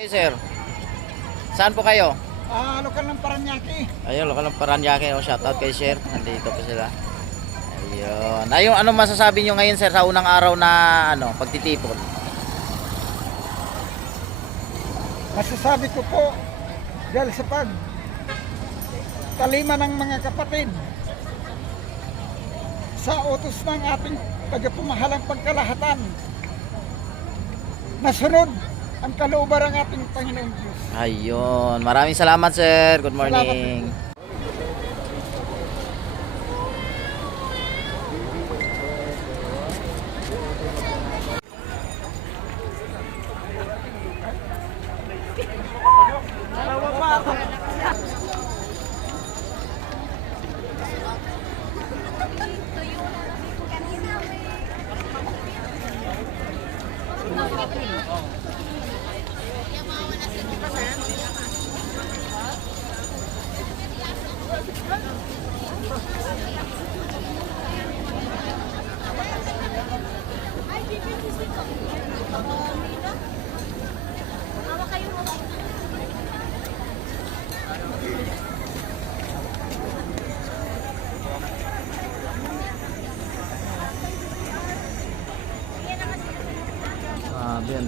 Hey, sir. Saan po kayo? Ah, lokal ng Paranaque. Ayun, lokal ng Paranaque. Oh, shoutout kay sir. Nandito po sila. Ayun. Ayun, ano masasabi nyo ngayon, sir, sa unang araw na ano, pagtitipon? Masasabi ko po, dahil sa pag talima ng mga kapatid sa utos ng ating tagapumahalang pagkalahatan nasunod ang kalooban ng ating Panginoon Diyos. Ayun. Maraming salamat, sir. Good morning. Sabi, ang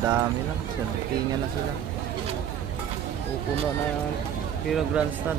dami na. Sinuntingan na sila. Pupuno na yung Hero Grandstand.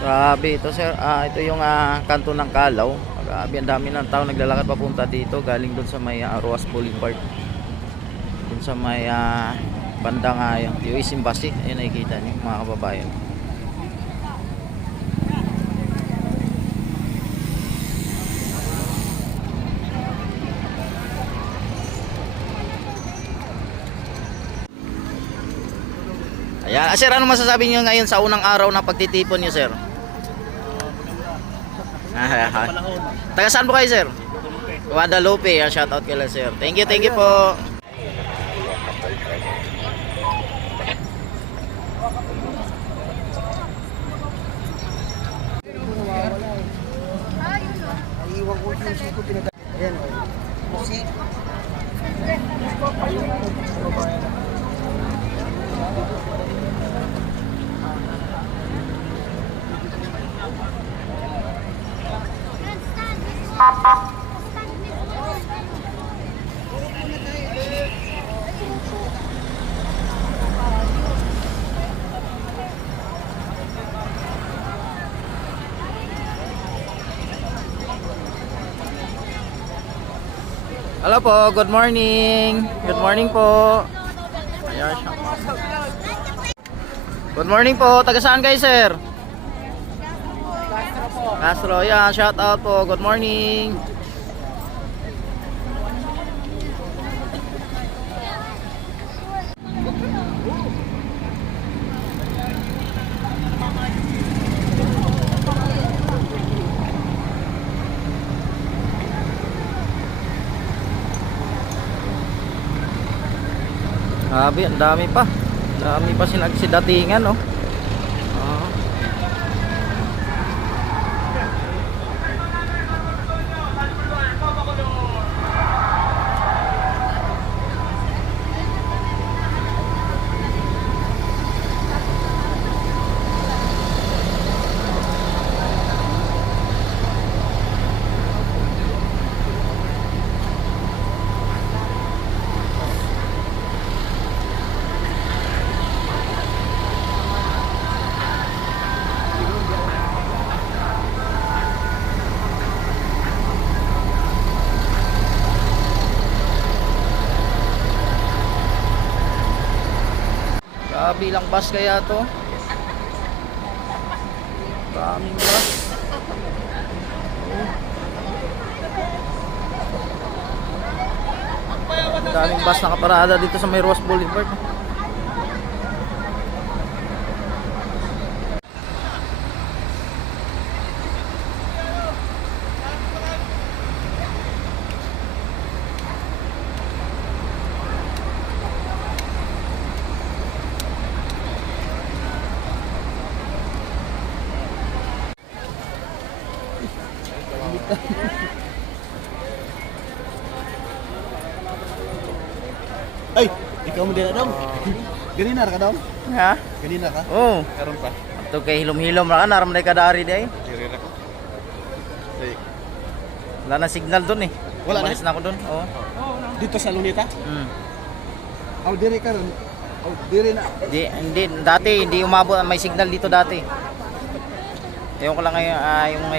Grabe ito sir. Ah, ito yung ah, kanto ng Kalaw. Grabe ang dami ng tao naglalakad papunta dito galing doon sa may uh, Roas Boulevard. Doon sa may ah, banda nga yung US Embassy. Ayun nakikita niyo mga kababayan. Ayan. Ah, sir, ano masasabi niyo ngayon sa unang araw ng pagtitipon niyo, sir? Ah, Taga saan po kayo, sir? Guadalupe. Ah, shout out kila sir. Thank you, thank you po. Hello po, good morning. Good morning po. Good morning po. Taga saan kayo, sir? Castro, yan. Shout out po. Good morning. Grabe, ang dami pa. Ang dami pa sinagsidatingan, no? Oo. Grabe ilang bus kaya to? Daming bus. Daming bus nakaparada dito sa may Ross Boulevard. Ay! Ikaw mo din na dong. Ganina ka dong? Ha? Ganina ka? Oo. Karon pa. Ito kay hilom-hilom ra naram na kadari di ay. Diri na ko. Ay, Wala na signal doon eh. Wala na? Umalis na ako doon. Oo. Dito sa Lunita? Mm. Oh, diri ka ron. Oh, diri na. Di, hindi, dati hindi umabot may signal dito dati. Ewan ko lang ngayon, ah, yung ngayon.